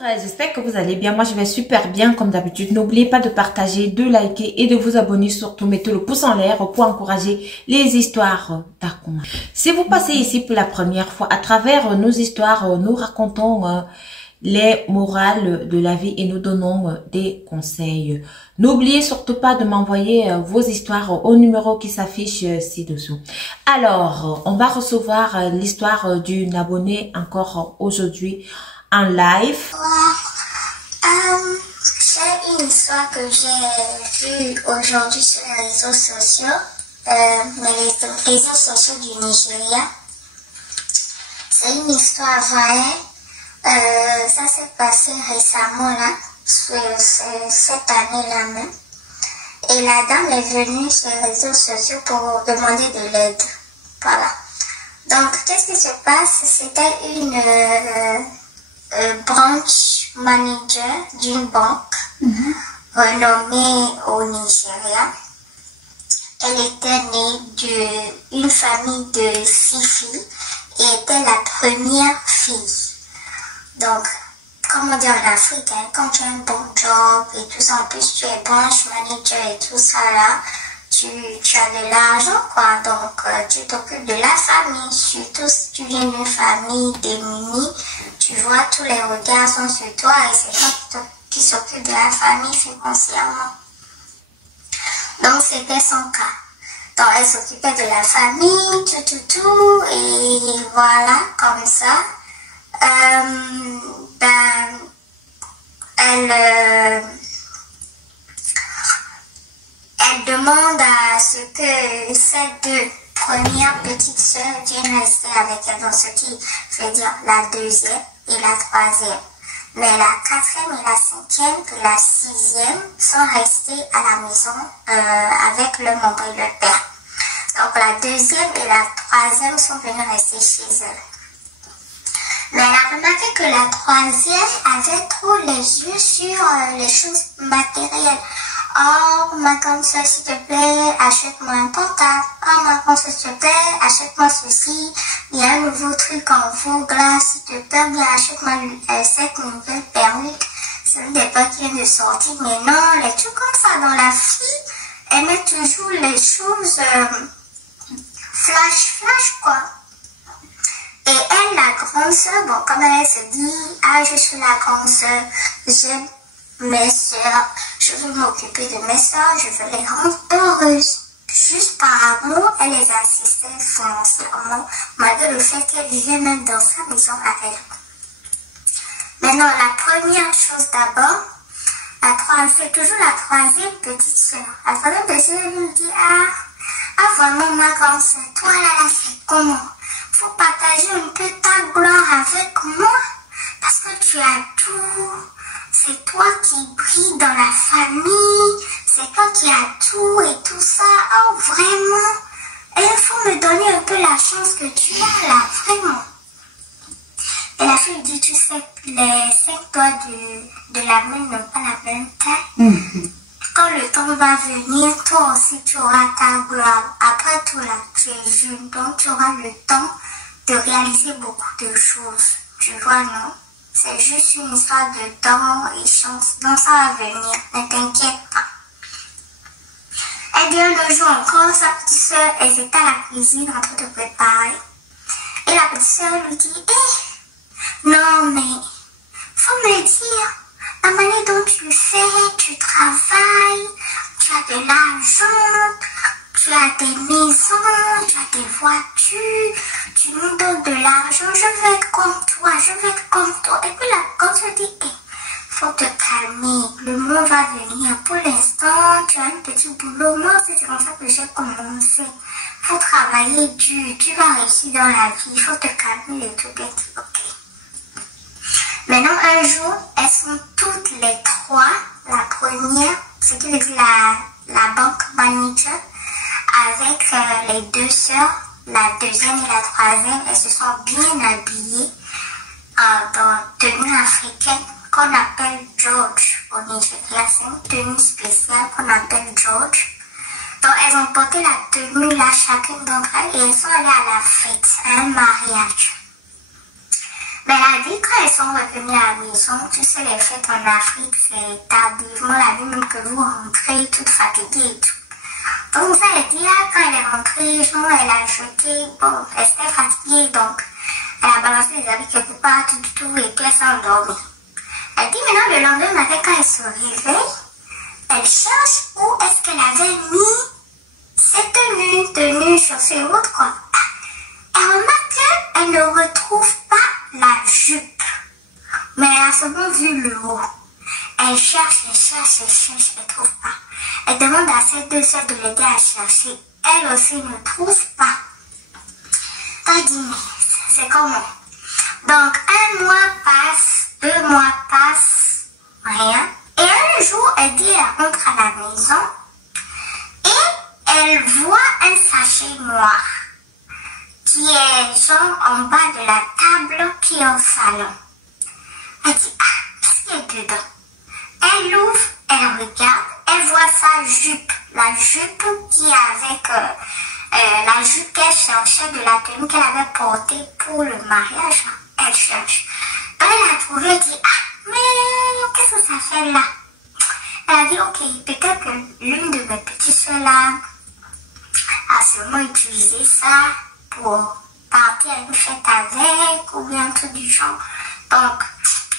J'espère que vous allez bien. Moi, je vais super bien comme d'habitude. N'oubliez pas de partager, de liker et de vous abonner. Surtout, mettez le pouce en l'air pour encourager les histoires d'Akuma. Si vous passez ici pour la première fois, à travers nos histoires, nous racontons les morales de la vie et nous donnons des conseils. N'oubliez surtout pas de m'envoyer vos histoires au numéro qui s'affiche ci-dessous. Alors, on va recevoir l'histoire d'une abonnée encore aujourd'hui en live. J'ai une histoire que j'ai vue aujourd'hui sur les réseaux sociaux, les réseaux sociaux du Nigeria. C'est une histoire vraie. Ça s'est passé récemment là, cette année-là même. Et la dame est venue sur les réseaux sociaux pour demander de l'aide. Voilà. Donc, qu'est-ce qui se passe? C'était une branch manager d'une banque renommée au Nigeria. Elle était née d'une famille de 6 filles et était la première fille. Donc, comme on dit en Afrique, hein, quand tu as un bon job et tout ça, en plus tu es branch manager et tout ça là, tu as de l'argent quoi, donc tu t'occupes de la famille, surtout si tu viens d'une famille démunie, tu vois tous les regards sont sur toi et c'est toi qui s'occupe de la famille financièrement. Donc c'était son cas. Donc elle s'occupait de la famille, tout, et voilà, comme ça. Elle demande à ce que ces deux premières petites sœurs viennent rester avec elle, dans ce qui veut dire la deuxième et la troisième. Mais la quatrième et la cinquième et la sixième sont restées à la maison avec le membre et le père. Donc la deuxième et la troisième sont venues rester chez elles. Mais elle a remarqué que la troisième avait trop les yeux sur les choses matérielles. Oh, ma grande soeur, s'il te plaît, achète-moi un portable. Oh, ma grande soeur, s'il te plaît, achète-moi ceci. Il y a un nouveau truc en vogue là, s'il te plaît, bien achète-moi cette nouvelle perruque. C'est une des peurs qui vient de sortir. Mais non, les trucs comme ça dans la fille, elle met toujours les choses flash, quoi. Et elle, la grande soeur, bon, comme elle se dit, ah, je suis la grande soeur, j'aime mes soeurs, je veux m'occuper de mes soeurs, je veux les rendre heureuses. Juste par amour, elle les assistait financièrement, malgré le fait qu'elle vivait même dans sa maison à elle. Maintenant, la première chose d'abord, c'est toujours la troisième petite soeur. La troisième petite soeur lui dit, ah, vraiment ma grande soeur, toi là, c'est comment? Faut partager un peu ta gloire avec moi parce que tu as tout. C'est toi qui brille dans la famille. C'est toi qui as tout et tout ça. Oh, vraiment. Et il faut me donner un peu la chance que tu as là, vraiment. Et la fille dit, tu sais, les 5 doigts de la main n'ont pas la même taille. Quand le temps va venir, toi aussi tu auras ta gloire. Après tout là, tu es jeune, donc tu auras le temps de réaliser beaucoup de choses. Tu vois, non? C'est juste une histoire de temps et chance. Donc ça va venir, ne t'inquiète pas. Elle vient le jour encore, sa petite soeur, elle était à la cuisine en train de préparer. Et la petite soeur lui dit, non mais, faut me dire, la manière dont tu fais, tu travailles, tu as de l'argent, tu as des maisons, tu as des voitures, tu nous donnes de l'argent, je veux être comme toi, je veux être comme toi. Et puis là, quand tu dis, faut te calmer, le monde va venir. Pour l'instant, tu as un petit boulot, moi aussi c'est comme ça que j'ai commencé. Faut travailler dur, tu vas réussir dans la vie, il faut te calmer les trucs et tout, ok. Maintenant, un jour, elles sont toutes les trois, la première, ce qui veut dire la banque manager, avec les deux sœurs, la deuxième et la troisième, elles se sont bien habillées dans une tenue africaine qu'on appelle George au Nigeria. C'est une tenue spéciale qu'on appelle George. Donc elles ont porté la tenue là, chacune d'entre elles, et elles sont allées à la fête, à un mariage. Mais elle a dit quand elles sont revenues à la maison, tu sais, les fêtes en Afrique, c'est tardivement la nuit même que vous rentrez, toute fatiguée et tout. Donc ça, elle dit, ah, quand elle est rentrée, genre, elle a jeté, bon, elle était fatiguée, donc elle a balancé les habits quelque part, tout, et puis elle s'est endormie. Elle dit maintenant, le lendemain matin, quand elle se réveille, elle cherche où est-ce qu'elle avait mis cette tenue, chaussée ou autre, quoi. Elle remarque qu'elle ne retrouve pas la jupe, mais elle a seulement vu le haut. Elle cherche, elle trouve pas. Elle demande à ses deux sœurs de l'aider à chercher. Elle aussi ne trouve pas. Elle dit, mais c'est comment? Donc, 1 mois passe, 2 mois passent, rien. Et un jour, elle dit, elle rentre à la maison et elle voit un sachet noir qui est genre en bas de la table qui est au salon. Elle dit, ah, qu'est-ce qu'il y a dedans? Elle l'ouvre, elle regarde, elle voit sa jupe, la jupe qui est avec la jupe qu'elle cherchait de la tenue qu'elle avait portée pour le mariage. Elle cherche. Quand elle a trouvé, elle dit, ah, mais qu'est-ce que ça fait là? Elle a dit, ok, peut-être que l'une de mes petites soeurs là a sûrement utilisé ça pour partir à une fête avec ou bien un truc du genre. Donc,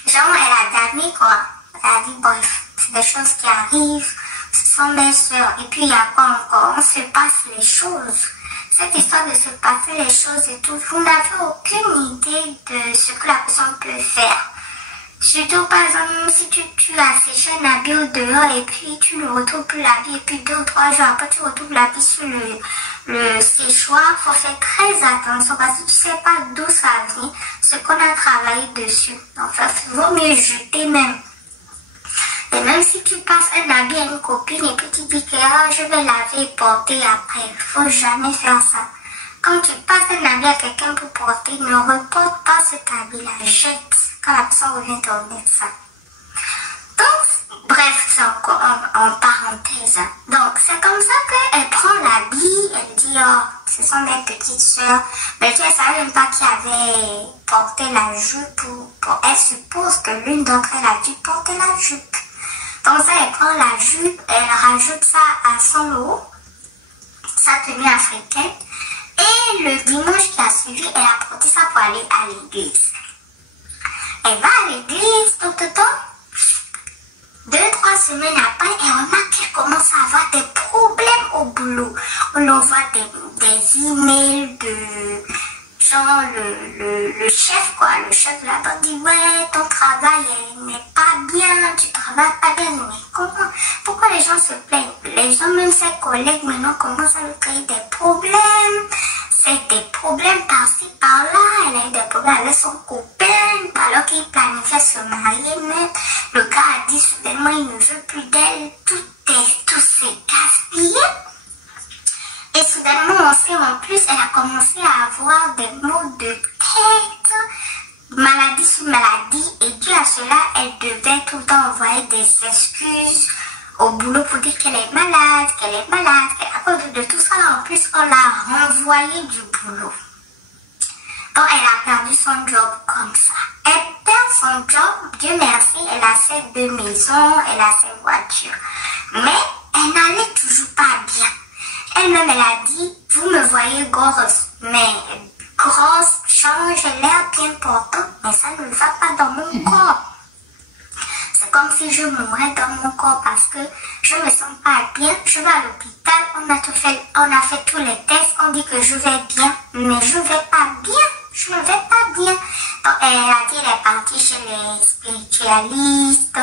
genre, elle a damné quoi. Elle a dit, bon, c'est des choses qui arrivent, ce sont mes soeurs. Et puis, il y a quoi encore? On se passe les choses. Cette histoire de se passer les choses et tout, vous n'avez aucune idée de ce que la personne peut faire. Surtout, par exemple, si tu as séché un habit au dehors et puis tu ne retrouves plus l'habit et puis 2 ou 3 jours après tu retrouves l'habit sur le séchoir, il faut faire très attention parce que tu ne sais pas d'où ça vient, ce qu'on a travaillé dessus. Donc, il vaut mieux jeter même. Et même si tu passes un habit à une copine et puis tu dis que je vais laver et porter après, il ne faut jamais faire ça. Quand tu passes un habit à quelqu'un pour porter, ne reporte pas cet habit-là, jette quand la personne revient te remettre ça. Donc, bref, c'est encore en parenthèse. Donc, c'est comme ça qu'elle prend l'habit, elle dit, oh, ce sont mes petites soeurs. Mais tu ne savais même pas qui avait porté la jupe. Elle suppose que l'une d'entre elles a dû porter la jupe. Donc ça, elle prend la jupe, elle rajoute ça à son lot, sa tenue africaine. Et le dimanche qui a suivi, elle a porté ça pour aller à l'église. Elle va à l'église, tout le temps. 2-3 semaines après, elle remarque qu'elle commence à avoir des problèmes au boulot. On envoie des emails de... genre le chef quoi, le chef de la banque dit ouais ton travail n'est pas bien, tu travailles pas bien, mais comment, pourquoi les gens se plaignent? Les gens, même ses collègues maintenant commencent à lui créer des problèmes, c'est des problèmes par-ci par-là, elle a eu des problèmes avec son copain, alors qu'il planifiait se marier, mais le gars a dit soudainement il ne veut plus d'elle, tout s'est gaspillé. Et soudainement aussi, en plus, elle a commencé à avoir des maux de tête, maladie sur maladie, et dû à cela, elle devait tout le temps envoyer des excuses au boulot pour dire qu'elle est malade, À cause de tout ça, en plus, on l'a renvoyée du boulot. Donc, elle a perdu son job comme ça. Elle perd son job, Dieu merci, elle a ses 2 maisons, elle a ses voitures. Mais elle n'allait toujours pas bien. Elle-même, elle a dit, vous me voyez grosse, mais grosse, change l'air bien portant, mais ça ne va pas dans mon corps. C'est comme si je mourais dans mon corps parce que je ne me sens pas bien. Je vais à l'hôpital, on a fait tous les tests, on dit que je vais bien, mais je ne vais pas bien. Je ne vais pas bien. Donc, elle a dit, elle est partie chez les spiritualistes,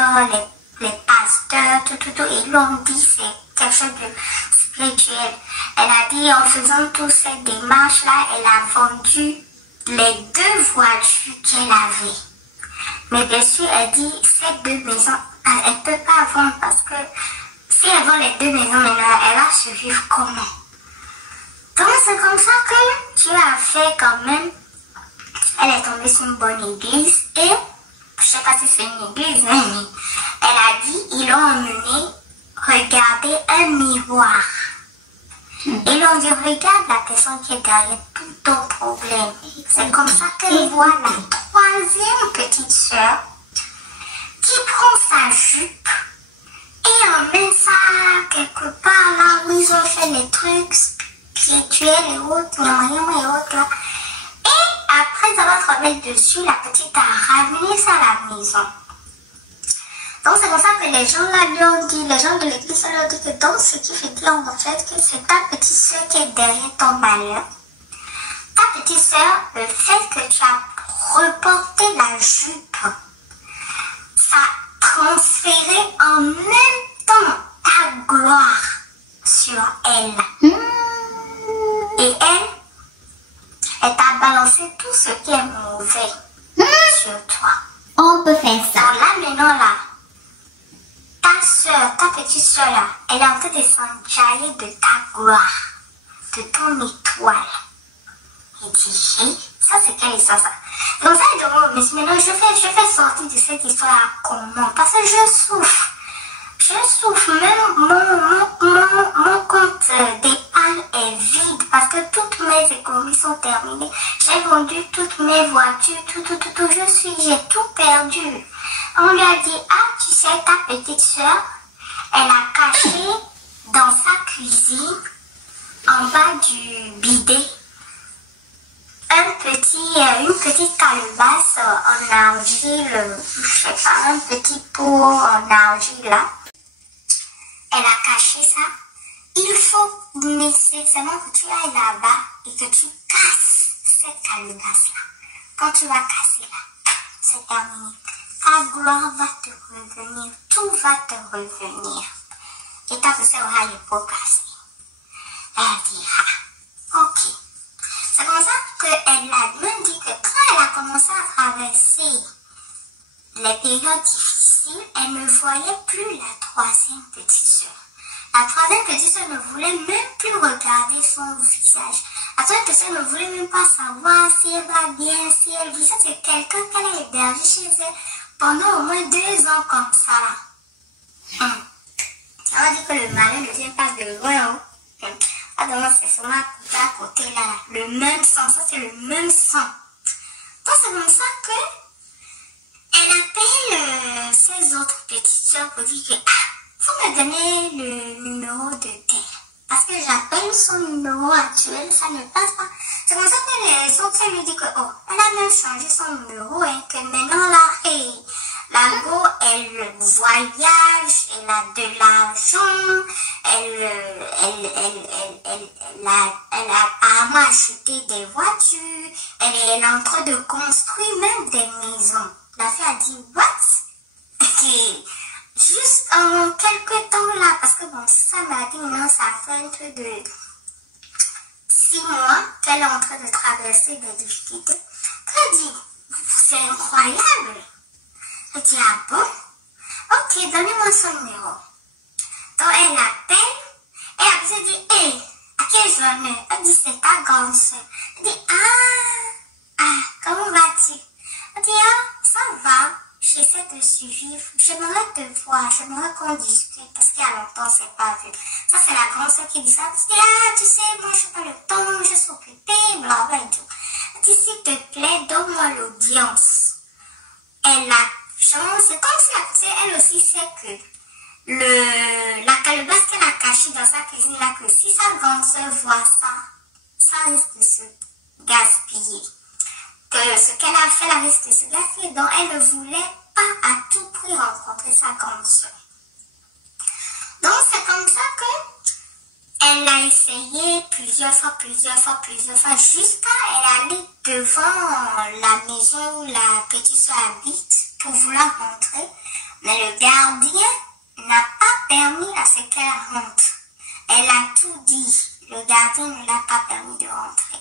les pasteurs, tout, et ils l'ont dit, c'est quelque chose de spirituel. Elle a dit, en faisant toutes ces démarches-là, elle a vendu les 2 voitures qu'elle avait. Mais bien sûr, elle dit, ces 2 maisons, elle ne peut pas vendre parce que si elle vend les 2 maisons maintenant, elle va survivre comment? Donc, c'est comme ça que Dieu a fait quand même. Elle est tombée sur une bonne église et, je ne sais pas si c'est une église, mais elle a dit, ils l'ont emmené regarder un miroir. Et l'on dit, regarde la personne qui est derrière tout ton problème. C'est comme ça qu'elle voit la troisième petite soeur qui prend sa jupe et emmène ça quelque part là où ils ont fait les trucs spirituels et autres, et autres là. Et après avoir travaillé dessus, la petite a ramené ça à la maison. Donc c'est comme ça que les gens là lui ont dit, les gens de l'église leur ont dit que donc ce qui veut dire en fait que c'est ta petite soeur qui est derrière ton malheur. Ta petite soeur, le fait que tu as reporté la jupe, ça a transféré en même temps ta gloire sur elle. Et elle t'a balancé tout ce qui est mauvais sur toi. On peut faire ça. Alors là maintenant là, ta soeur, ta petite soeur là, elle est en train de s'enjailler de ta gloire, de ton étoile. Il dit, hey, ça c'est quelle histoire ça? Donc ça il dit, oh, mais maintenant je fais sortir de cette histoire là comment? Parce que je souffre, même mon compte d'épargne est vide parce que toutes mes économies sont terminées. J'ai vendu toutes mes voitures, j'ai tout perdu. On lui a dit, ah tu sais ta petite soeur, elle a caché dans sa cuisine, en bas du bidet, une petite calebasse en argile, je sais pas, un petit pot en argile là. Elle a caché ça. Il faut nécessairement que tu ailles là-bas et que tu casses cette calebasse-là. Quand tu vas casser là, c'est terminé. Ta gloire va te revenir. Tout va te revenir. Et ta soeur aura les pots cassés. Elle dit, ah, ok. C'est comme ça qu'elle a même dit que quand elle a commencé à traverser les périodes difficiles, elle ne voyait plus la troisième petite soeur. La troisième petite soeur ne voulait même plus regarder son visage. La troisième petite soeur ne voulait même pas savoir si elle va bien, si elle vit. Ça, c'est quelqu'un qu'elle a hébergé chez elle pendant au moins 2 ans comme ça là. On va dire que le malin ne vient pas de loin. Ah donc c'est seulement à côté là. Le même sang, ça c'est le même sang. Donc c'est comme ça que elle appelle ses autres petites soeurs pour dire que faut me donner le numéro de tel. Parce que j'appelle son numéro actuel, ça ne passe pas. C'est comme ça que les autres lui disent que oh, elle a même changé son numéro, hein, que maintenant là, hey, la go, elle voyage, elle a de l'argent, elle a apparemment acheté des voitures, elle est en train de construire même des maisons. La fille a dit, what? Juste en quelques temps là, parce que bon, ça m'a dit, non, ça fait un truc de 6 mois qu'elle est en train de traverser des difficultés. Elle dit, c'est incroyable. Elle dit, ah bon? Ok, donnez-moi son numéro. Donc elle appelle, et après elle dit, hé, à quelle journée? Elle dit, c'est ta grande soeur. Elle dit, comment vas-tu? Elle dit, ça va. J'essaie de suivre, j'aimerais te voir, j'aimerais qu'on discute parce qu'il y a longtemps on ne s'est pas vu. Ça c'est la grande soeur qui dit ça, elle dit, tu sais, moi je n'ai pas le temps, je suis occupée, blablabla et tout. Elle dit, s'il te plaît, donne-moi l'audience. Elle a chance, c'est comme si la petite, elle aussi sait que la calebasse qu'elle a cachée dans sa cuisine là, que si sa grande soeur voit ça, ça risque de se gaspiller. Que ce qu'elle a fait, la risque de se gaspiller, donc elle ne voulait pas à tout prix rencontrer sa grande soeur. Donc c'est comme ça que elle a essayé plusieurs fois, jusqu'à elle aller devant la maison où la petite soeur habite pour vouloir rentrer, mais le gardien n'a pas permis à ce qu'elle rentre. Elle a tout dit, le gardien ne l'a pas permis de rentrer.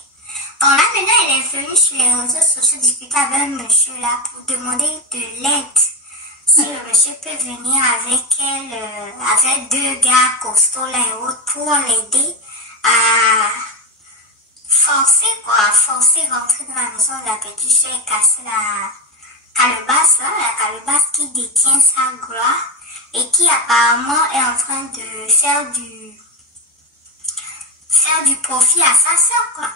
Donc là, maintenant, elle est venue sur les réseaux sociaux discuter avec un monsieur là pour demander de l'aide. Si le monsieur peut venir avec elle, avec 2 gars costauds là et autres pour l'aider à forcer rentrer dans la maison de la petite soeur et casser la calebasse là, la calebasse qui détient sa gloire et qui apparemment est en train de faire du profit à sa soeur quoi.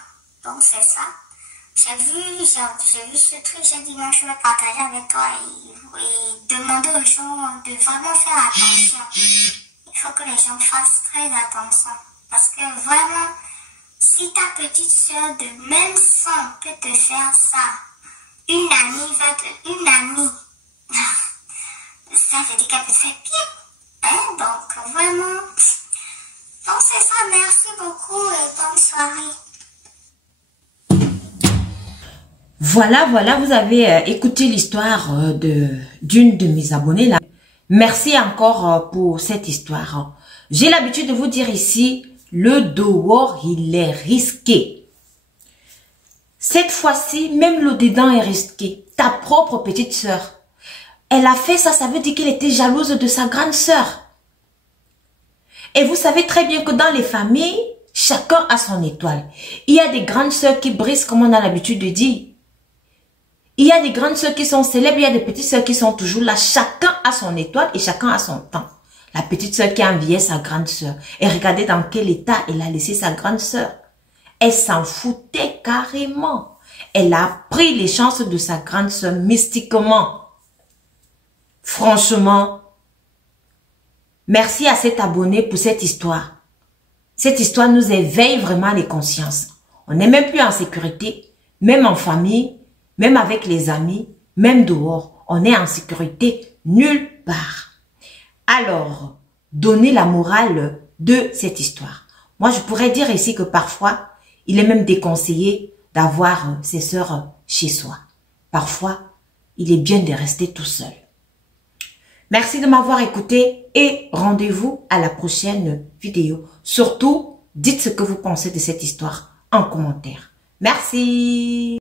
Donc c'est ça. j'ai vu ce truc, j'ai dit non, je vais partager avec toi et demander aux gens de vraiment faire attention. Il faut que les gens fassent très attention. Parce que vraiment, si ta petite soeur de même sang peut te faire ça, une amie, ça veut dire qu'elle peut faire pire. Hein? Donc vraiment, donc c'est ça, merci beaucoup et bonne soirée. Voilà, vous avez écouté l'histoire d'une de mes abonnées là. Merci encore pour cette histoire. J'ai l'habitude de vous dire ici, le dehors, il est risqué. Cette fois-ci, même le dedans est risqué. Ta propre petite sœur, elle a fait ça, ça veut dire qu'elle était jalouse de sa grande sœur. Et vous savez très bien que dans les familles, chacun a son étoile. Il y a des grandes sœurs qui brisent, comme on a l'habitude de dire. Il y a des grandes sœurs qui sont célèbres, il y a des petites sœurs qui sont toujours là. Chacun a son étoile et chacun a son temps. La petite sœur qui enviait sa grande sœur. Et regardez dans quel état elle a laissé sa grande sœur. Elle s'en foutait carrément. Elle a pris les chances de sa grande sœur mystiquement. Franchement, merci à cet abonné pour cette histoire. Cette histoire nous éveille vraiment les consciences. On n'est même plus en sécurité, même en famille, même avec les amis, même dehors. On est en sécurité nulle part. Alors, donnez la morale de cette histoire. Moi, je pourrais dire ici que parfois, il est même déconseillé d'avoir ses sœurs chez soi. Parfois, il est bien de rester tout seul. Merci de m'avoir écouté et rendez-vous à la prochaine vidéo. Surtout, dites ce que vous pensez de cette histoire en commentaire. Merci.